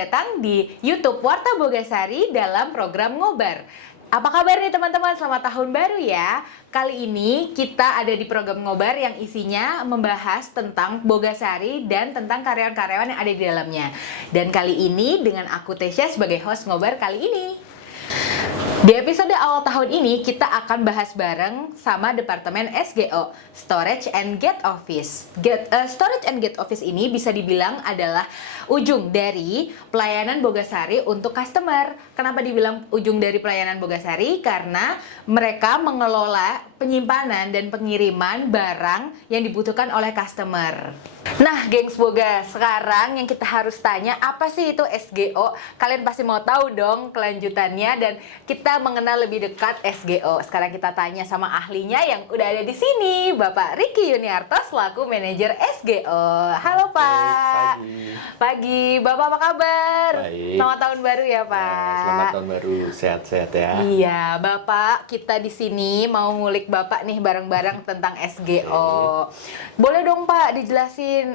datang di YouTube Warta Bogasari dalam program Ngobar. Apa kabar nih teman-teman? Selamat tahun baru ya. Kali ini kita ada di program Ngobar yang isinya membahas tentang Bogasari dan tentang karyawan-karyawan yang ada di dalamnya. Dan kali ini dengan aku Tesya sebagai host Ngobar kali ini. Di episode awal tahun ini kita akan bahas bareng sama Departemen SGO, Storage and Gate Office. Storage and Gate Office ini bisa dibilang adalah ujung dari pelayanan Bogasari untuk customer. Kenapa dibilang ujung dari pelayanan Bogasari? Karena mereka mengelola penyimpanan dan pengiriman barang yang dibutuhkan oleh customer. Nah, gengs Boga, sekarang yang kita harus tanya, apa sih itu SGO? Kalian pasti mau tahu dong kelanjutannya dan kita mengenal lebih dekat SGO. Sekarang kita tanya sama ahlinya yang udah ada di sini, Bapak Ricky Yuniarto selaku manajer SGO. Halo Pak. Pagi. Bapak apa kabar? Baik. Selamat tahun baru ya Pak. Selamat tahun baru, sehat-sehat ya. Iya, Bapak, kita di sini mau ngulik Bapak nih bareng-bareng tentang SGO. Boleh dong Pak dijelasin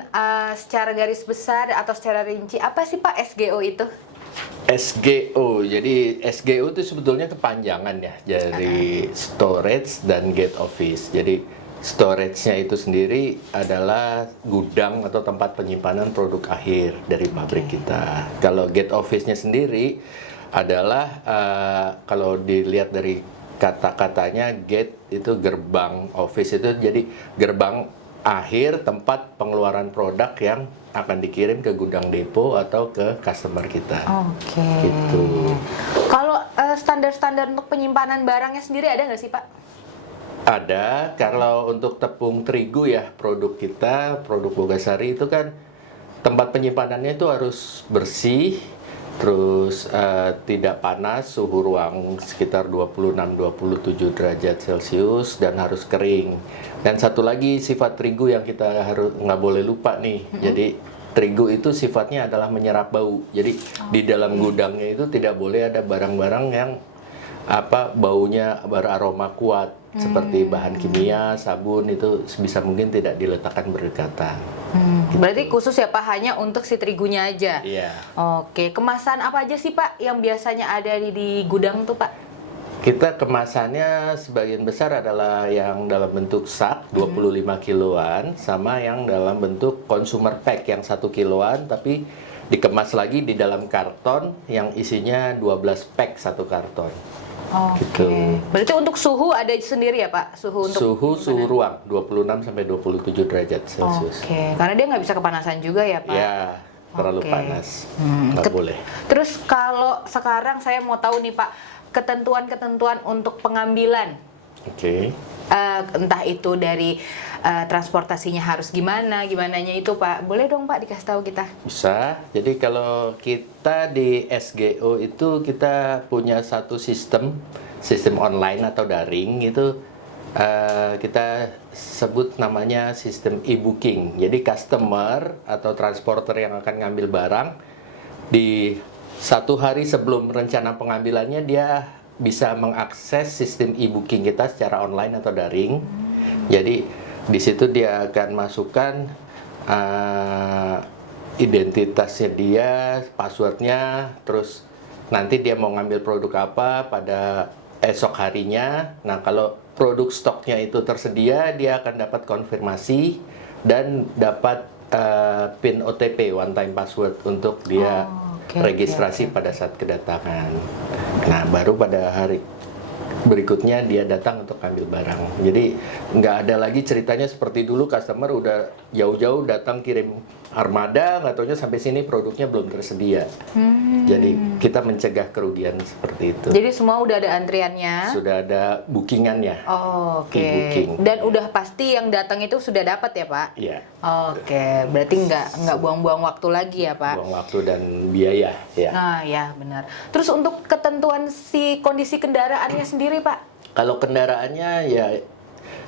secara garis besar atau secara rinci apa sih Pak SGO itu? SGO, jadi SGO itu sebetulnya kepanjangan ya dari Storage dan Gate Office. Jadi storage-nya itu sendiri adalah gudang atau tempat penyimpanan produk akhir dari pabrik kita. Kalau Gate Office-nya sendiri adalah kalau dilihat dari kata-katanya gate itu gerbang, office itu jadi gerbang akhir tempat pengeluaran produk yang akan dikirim ke gudang depo atau ke customer kita. Oke. Gitu. Kalau standar-standar untuk penyimpanan barangnya sendiri ada nggak sih Pak? Ada. Kalau untuk tepung terigu ya, produk kita, produk Bogasari itu kan tempat penyimpanannya itu harus bersih, terus tidak panas, suhu ruang sekitar 26-27 derajat Celcius dan harus kering. Dan satu lagi sifat terigu yang kita harus nggak boleh lupa nih. Jadi terigu itu sifatnya adalah menyerap bau. Jadi di dalam gudangnya itu tidak boleh ada barang-barang yang baunya beraroma kuat seperti bahan kimia, sabun itu sebisa mungkin tidak diletakkan berdekatan. Berarti khusus ya Pak, hanya untuk si terigunya aja? Iya. Oke, kemasan apa aja sih Pak yang biasanya ada di gudang tuh Pak? Kita kemasannya sebagian besar adalah yang dalam bentuk sak 25 kiloan sama yang dalam bentuk consumer pack yang 1 kiloan tapi dikemas lagi di dalam karton yang isinya 12 pack satu karton. Oke. Gitu. Berarti untuk suhu ada sendiri ya Pak? Suhu untuk Suhu ruang 26 sampai 27 derajat Celcius. Oke, karena dia nggak bisa kepanasan juga ya Pak? Ya, terlalu Oke. panas. Nggak boleh. Terus kalau sekarang saya mau tahu nih Pak, ketentuan-ketentuan untuk pengambilan. Oke. Entah itu dari transportasinya harus gimananya itu Pak. Boleh dong Pak dikasih tahu kita? Bisa. Jadi kalau kita di SGO itu kita punya satu sistem online atau daring itu kita sebut namanya sistem e-booking. Jadi customer atau transporter yang akan ngambil barang di satu hari sebelum rencana pengambilannya dia bisa mengakses sistem e-booking kita secara online atau daring. Jadi di situ dia akan masukkan identitasnya dia, passwordnya, terus nanti dia mau ngambil produk apa pada esok harinya. Nah kalau produk stoknya itu tersedia, dia akan dapat konfirmasi dan dapat PIN OTP, one time password untuk dia registrasi pada saat kedatangan. Nah baru pada hari berikutnya dia datang untuk ambil barang. Jadi nggak ada lagi ceritanya seperti dulu customer udah jauh-jauh datang kirim armada, nggak taunya sampai sini produknya belum tersedia. Jadi kita mencegah kerugian seperti itu. Jadi semua udah ada antriannya? Sudah ada bookingannya. Oke. E-booking. Dan udah pasti yang datang itu sudah dapat ya Pak? Iya. Oke, berarti nggak buang-buang waktu lagi ya Pak? Buang waktu dan biaya. Ya. Nah ya benar. Terus untuk ketentuan si kondisi kendaraannya sendiri Pak? Kalau kendaraannya ya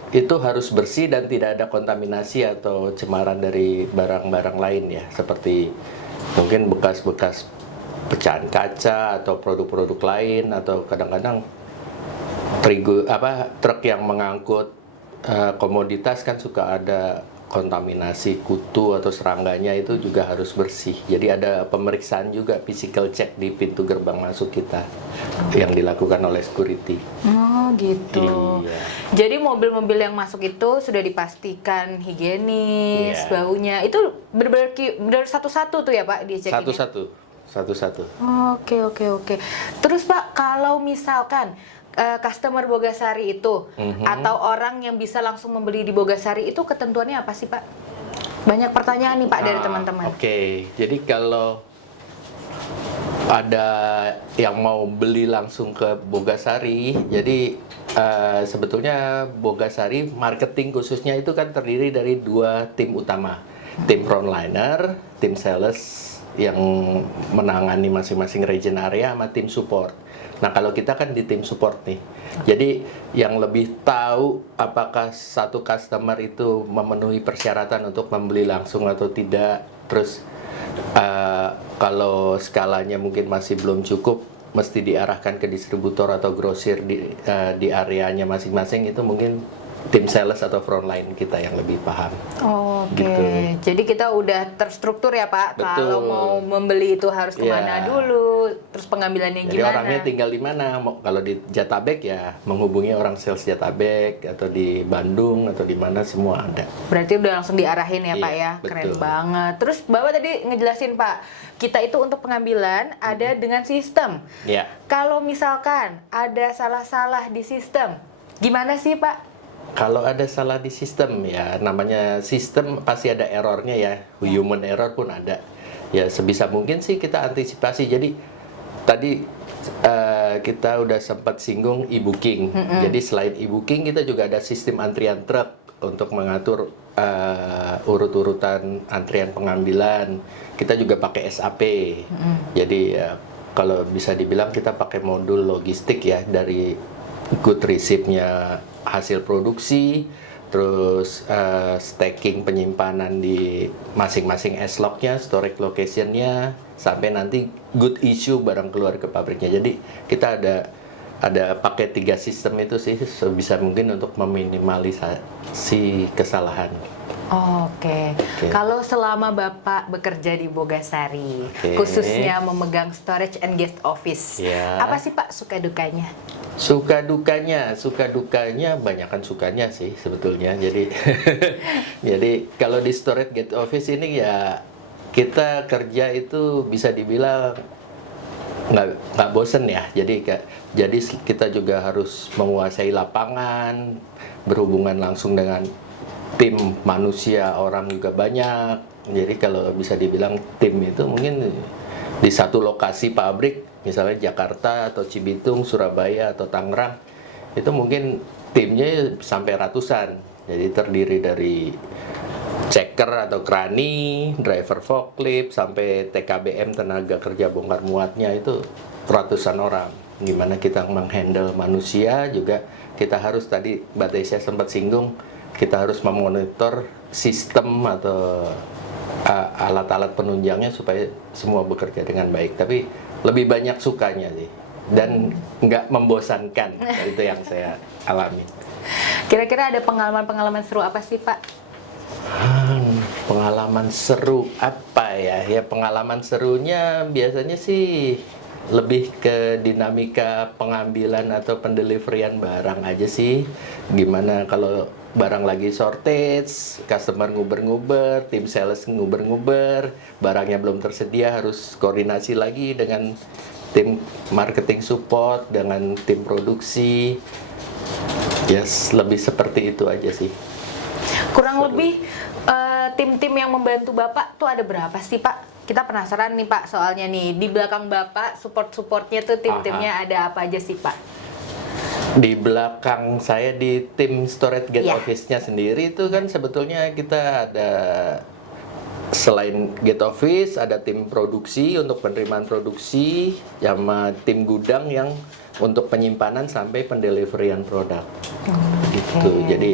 itu harus bersih dan tidak ada kontaminasi atau cemaran dari barang-barang lain ya, seperti mungkin bekas-bekas pecahan kaca atau produk-produk lain, atau kadang-kadang truk yang mengangkut komoditas kan suka ada kontaminasi kutu atau serangganya itu juga harus bersih. Jadi ada pemeriksaan juga physical check di pintu gerbang masuk kita yang dilakukan oleh security. Oh gitu. Iya. Jadi mobil-mobil yang masuk itu sudah dipastikan higienis, Iya. baunya itu benar satu-satu tuh ya Pak dicek ini? Satu-satu. Oke. Terus Pak, kalau misalkan customer Bogasari itu atau orang yang bisa langsung membeli di Bogasari itu ketentuannya apa sih Pak? Banyak pertanyaan nih Pak dari teman-teman. Oke, jadi kalau ada yang mau beli langsung ke Bogasari, jadi sebetulnya Bogasari marketing khususnya itu kan terdiri dari 2 tim utama, tim frontliner, tim sales yang menangani masing-masing region area sama tim support. Nah kalau kita kan di tim support nih, jadi yang lebih tahu apakah satu customer itu memenuhi persyaratan untuk membeli langsung atau tidak, terus kalau skalanya mungkin masih belum cukup, mesti diarahkan ke distributor atau grosir di areanya masing-masing, itu mungkin tim sales atau frontline kita yang lebih paham. Oke, Gitu. jadi kita udah terstruktur ya Pak. Betul. Kalau mau membeli itu harus kemana Iya. dulu, terus pengambilannya Jadi gimana? orangnya tinggal di mana? Kalau di Jatabek ya menghubungi orang sales Jatabek, atau di Bandung atau di mana, semua ada. Berarti udah langsung diarahin ya Iya, Pak ya, keren betul. banget. Terus Bapak tadi ngejelasin Pak, kita itu untuk pengambilan ada dengan sistem. Ya. Kalau misalkan ada salah-salah di sistem, gimana sih Pak? Kalau ada salah di sistem, ya namanya sistem pasti ada errornya ya. Human error pun ada. Ya sebisa mungkin sih kita antisipasi. Jadi tadi kita udah sempat singgung e-booking. Jadi selain e-booking kita juga ada sistem antrian truk untuk mengatur urut-urutan antrian pengambilan. Kita juga pakai SAP. Jadi kalau bisa dibilang kita pakai modul logistik ya, dari good receipt-nya hasil produksi, terus stacking penyimpanan di masing-masing S-log-nya, storage location-nya, sampai nanti good issue barang keluar ke pabriknya. Jadi kita ada pakai 3 sistem itu sih sebisa mungkin untuk meminimalisasi kesalahan. Oke. Kalau selama Bapak bekerja di Bogasari, Oke. khususnya memegang storage and guest office, Ya. apa sih Pak suka dukanya? Suka dukanya banyakkan sukanya sih sebetulnya. Jadi jadi kalau di storage gate office ini ya kita kerja itu bisa dibilang nggak bosen ya. Jadi kita juga harus menguasai lapangan, berhubungan langsung dengan tim manusia, orang juga banyak. Jadi kalau bisa dibilang tim itu mungkin di satu lokasi pabrik, misalnya Jakarta atau Cibitung, Surabaya atau Tangerang, itu mungkin timnya sampai ratusan. Jadi terdiri dari checker atau krani, driver forklift, sampai TKBM, tenaga kerja bongkar muatnya, itu ratusan orang. Gimana kita menghandle manusia juga, kita harus, tadi Mbak Tesya sempat singgung, kita harus memonitor sistem atau alat-alat penunjangnya supaya semua bekerja dengan baik. Tapi lebih banyak sukanya sih, dan nggak membosankan. Itu yang saya alami. Kira-kira ada pengalaman-pengalaman seru apa sih Pak? Pengalaman seru apa ya? Ya pengalaman serunya biasanya sih lebih ke dinamika pengambilan atau pendeliverian barang aja sih. Gimana kalau barang lagi shortage, customer nguber-nguber, tim sales nguber-nguber, barangnya belum tersedia, harus koordinasi lagi dengan tim marketing support, dengan tim produksi. Yes, lebih seperti itu aja sih. Kurang lebih tim-tim yang membantu Bapak tuh ada berapa sih Pak? Kita penasaran nih Pak, soalnya nih di belakang Bapak support-supportnya tuh tim-timnya ada apa aja sih Pak? Di belakang saya di tim storage gate Ya. office-nya sendiri itu kan sebetulnya kita ada, selain gate office ada tim produksi untuk penerimaan produksi, sama tim gudang yang untuk penyimpanan sampai pendeliverian produk. Gitu. Jadi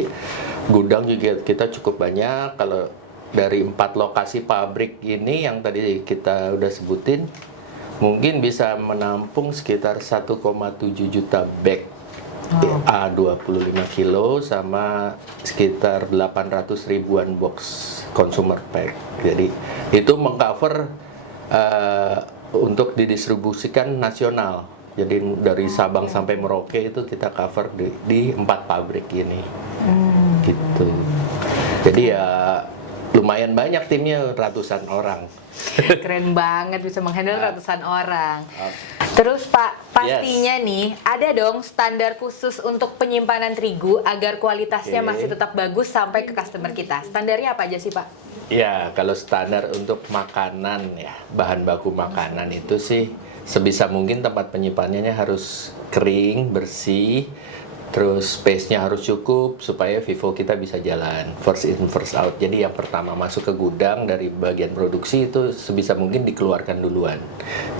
gudang juga kita cukup banyak. Kalau dari 4 lokasi pabrik ini yang tadi kita udah sebutin, mungkin bisa menampung sekitar 1,7 juta bag A25 kilo sama sekitar 800 ribuan box consumer pack. Jadi itu mengcover untuk didistribusikan nasional. Jadi dari Sabang sampai Merauke itu kita cover di 4 pabrik ini. Gitu. Jadi ya lumayan banyak timnya, ratusan orang. Keren banget bisa menghandle ratusan orang. Terus Pak, pastinya nih ada dong standar khusus untuk penyimpanan terigu agar kualitasnya masih tetap bagus sampai ke customer kita. Standarnya apa aja sih Pak? Ya, kalau standar untuk makanan ya, bahan baku makanan itu sih sebisa mungkin tempat penyimpanannya harus kering, bersih, terus space-nya harus cukup supaya Vivo kita bisa jalan first in first out. Jadi yang pertama masuk ke gudang dari bagian produksi itu sebisa mungkin dikeluarkan duluan.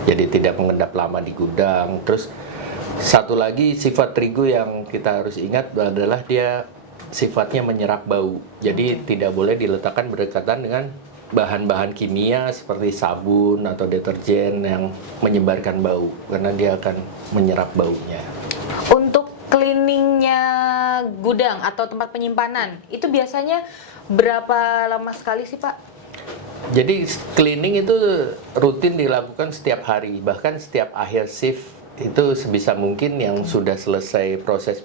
Jadi tidak mengendap lama di gudang. Terus satu lagi sifat terigu yang kita harus ingat adalah dia sifatnya menyerap bau. Jadi tidak boleh diletakkan berdekatan dengan bahan-bahan kimia seperti sabun atau deterjen yang menyebarkan bau karena dia akan menyerap baunya. Untuk cleaningnya gudang atau tempat penyimpanan itu biasanya berapa lama sekali sih Pak? Jadi cleaning itu rutin dilakukan setiap hari, bahkan setiap akhir shift itu sebisa mungkin yang sudah selesai proses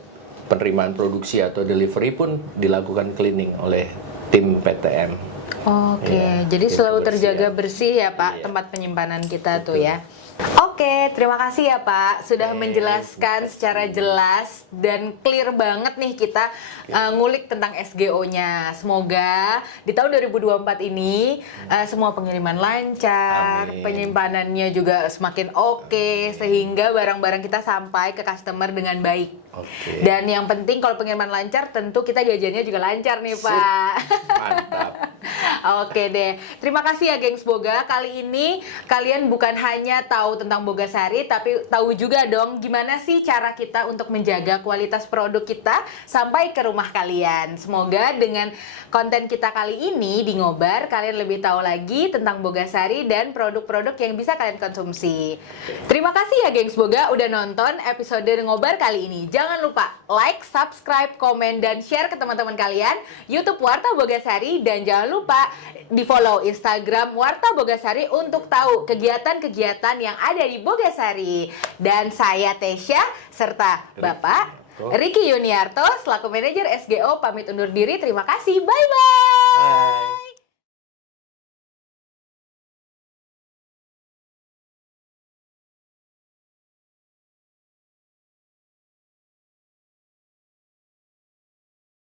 penerimaan produksi atau delivery pun dilakukan cleaning oleh tim PTM. Oke, jadi selalu terjaga bersih ya Pak tempat penyimpanan kita tuh ya. Oke, terima kasih ya Pak sudah menjelaskan secara jelas dan clear banget nih kita ngulik tentang SGO-nya. Semoga di tahun 2024 ini semua pengiriman lancar, penyimpanannya juga semakin oke sehingga barang-barang kita sampai ke customer dengan baik. Dan yang penting kalau pengiriman lancar tentu kita jajannya juga lancar nih Pak. Mantap. Oke deh, terima kasih ya gengs Boga. Kali ini kalian bukan hanya tahu tentang Bogasari, tapi tahu juga dong gimana sih cara kita untuk menjaga kualitas produk kita sampai ke rumah kalian. Semoga dengan konten kita kali ini di Ngobar, kalian lebih tahu lagi tentang Bogasari dan produk-produk yang bisa kalian konsumsi. Terima kasih ya gengs Boga udah nonton episode Ngobar kali ini. Jangan lupa like, subscribe, komen, dan share ke teman-teman kalian YouTube Warta Bogasari, dan jangan lupa di follow Instagram Warta Bogasari untuk tahu kegiatan-kegiatan yang ada di Bogasari. Dan saya Tesya serta Bapak Ricky Yuniarto selaku manajer SGO pamit undur diri. Terima kasih. Bye-bye. Bye.